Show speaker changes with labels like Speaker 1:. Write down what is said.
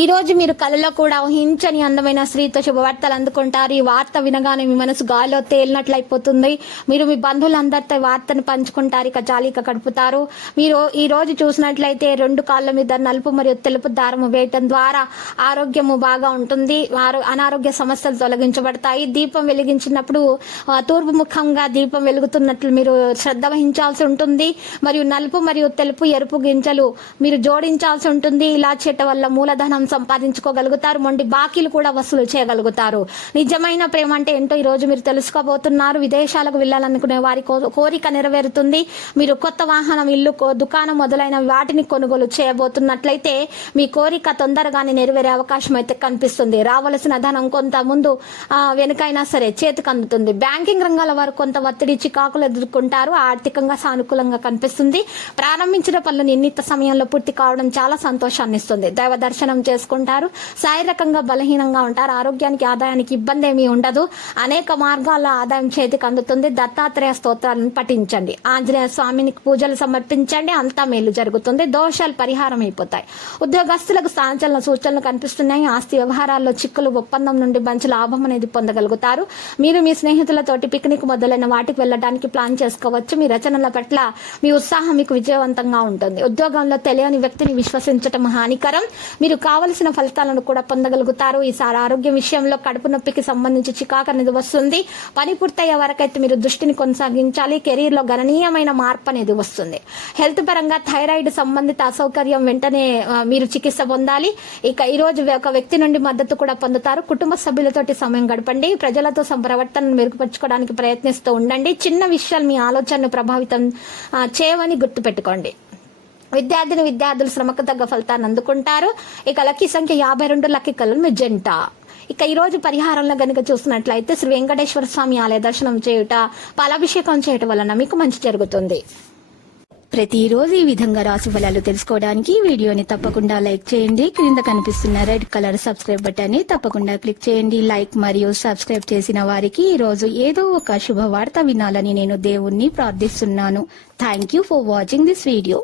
Speaker 1: ఈ రోజు మీరు కలలో కూడా ఊహించని అందమైన స్త్రీతో శుభవార్తలు అందుకుంటారు. ఈ వార్త వినగానే మీ మనసు గాలిలో తేలినట్లు అయిపోతుంది మీరు మీ బంధువులందరితో వార్తను పంచుకుంటారు ఇక జాలిక గడుపుతారు. మీరు ఈ రోజు చూసినట్లయితే రెండు కాళ్ళ మీద నలుపు మరియు తెలుపు దారము వేయటం ద్వారా ఆరోగ్యము బాగా ఉంటుంది. అనారోగ్య సమస్యలు తొలగించబడతాయి. దీపం వెలిగించినప్పుడు తూర్పు ముఖంగా దీపం వెలుగుతున్నట్లు మీరు శ్రద్ధ వహించాల్సి ఉంటుంది. మరియు నలుపు మరియు తెలుపు ఎరుపు గింజలు మీరు జోడించాల్సి ఉంటుంది. ఇలా చేయటం వల్ల మూలధనం సంపాదించుకోగలుగుతారు మొండి బాకీలు కూడా వసూలు చేయగలుగుతారు. నిజమైన ప్రేమ అంటే ఏంటో ఈ రోజు మీరు తెలుసుకోబోతున్నారు. విదేశాలకు వెళ్ళాలనుకునే వారి కోరిక నెరవేరుతుంది. మీరు కొత్త వాహనం ఇల్లు దుకాణం మొదలైన వాటిని కొనుగోలు చేయబోతున్నట్లయితే మీ కోరిక తొందరగానే నెరవేరే అవకాశం అయితే కనిపిస్తుంది. రావలసిన ధనం కొంత ముందు వెనుకైనా సరే చేతికి అందుతుంది. బ్యాంకింగ్ రంగాల వారు కొంత ఒత్తిడి చికాకులు ఎదుర్కొంటారు. ఆర్థికంగా సానుకూలంగా కనిపిస్తుంది. ప్రారంభించిన పనులు నిర్ణీత సమయంలో పూర్తి కావడం చాలా సంతోషాన్ని ఇస్తుంది దైవ దర్శనం చేసుకుంటారు. శారీరకంగా బలహీనంగా ఉంటారు. ఆరోగ్యానికి ఆదాయానికి ఇబ్బంది ఏమీ ఉండదు. అనేక మార్గాల ఆదాయం చేతికి అందుతుంది. దత్తాత్రేయ స్తోత్రాలను పఠించండి. ఆంజనేయ స్వామిని పూజలు సమర్పించండి. అంతా మేలు జరుగుతుంది. దోషాలు పరిహారం అయిపోతాయి. ఉద్యోగస్తులకు స్థానచలన సూచనలు కనిపిస్తున్నాయి. ఆస్తి వ్యవహారాల్లో చిక్కులు ఒప్పందం నుండి మంచి లాభం అనేది పొందగలుగుతారు. మీరు మీ స్నేహితులతోటి పిక్నిక్ మొదలైన వాటికి వెళ్ళడానికి ప్లాన్ చేసుకోవచ్చు. మీ రచనల పట్ల మీ ఉత్సాహం మీకు విజయవంతంగా ఉంటుంది. ఉద్యోగంలో తెలియని వ్యక్తిని విశ్వసించటం హానికరం. మీరు కావలసిన ఫలితాలను కూడా పొందగలుగుతారు. ఈసారి ఆరోగ్యం విషయంలో కడుపు నొప్పికి సంబంధించి చికాకు అనేది వస్తుంది. పని పూర్తయ్యే వరకైతే మీరు దృష్టిని కొనసాగించాలి. కెరీర్లో గణనీయమైన మార్పు అనేది వస్తుంది. హెల్త్ పరంగా థైరాయిడ్ సంబంధిత అసౌకర్యం వెంటనే మీరు చికిత్స పొందాలి. ఇక ఈ రోజు ఒక వ్యక్తి నుండి మద్దతు కూడా పొందుతారు. కుటుంబ సభ్యులతోటి సమయం గడపండి. ప్రజలతో సంప్రవర్తనను మెరుగుపరచుకోవడానికి ప్రయత్నిస్తూ ఉండండి. చిన్న విషయాలు మీ ఆలోచనను ప్రభావితం చేయవని గుర్తుపెట్టుకోండి. విద్యార్థిని విద్యార్థులు శ్రమకు తగ్గ ఫలితాన్ని అందుకుంటారు. ఇక లక్కీ సంఖ్య యాభై రెండు లక్కీ కలర్ మెజెంట. ఇక ఈ రోజు పరిహారంలో గనుక చూసినట్లయితే శ్రీ వెంకటేశ్వర స్వామి ఆలయ దర్శనం చేయుట పాలాభిషేకం చేయటం వలన మీకు మంచి జరుగుతుంది. ప్రతిరోజు ఈ విధంగా రాశి ఫలాలు తెలుసుకోవడానికి వీడియోని తప్పకుండా లైక్ చేయండి. క్రింద కనిపిస్తున్న రెడ్ కలర్ సబ్స్క్రైబ్ బటన్ని తప్పకుండా క్లిక్ చేయండి. లైక్ మరియు సబ్స్క్రైబ్ చేసిన వారికి ఈ రోజు ఏదో ఒక శుభవార్త వినాలని నేను దేవుణ్ణి ప్రార్థిస్తున్నాను. Thank you for watching this video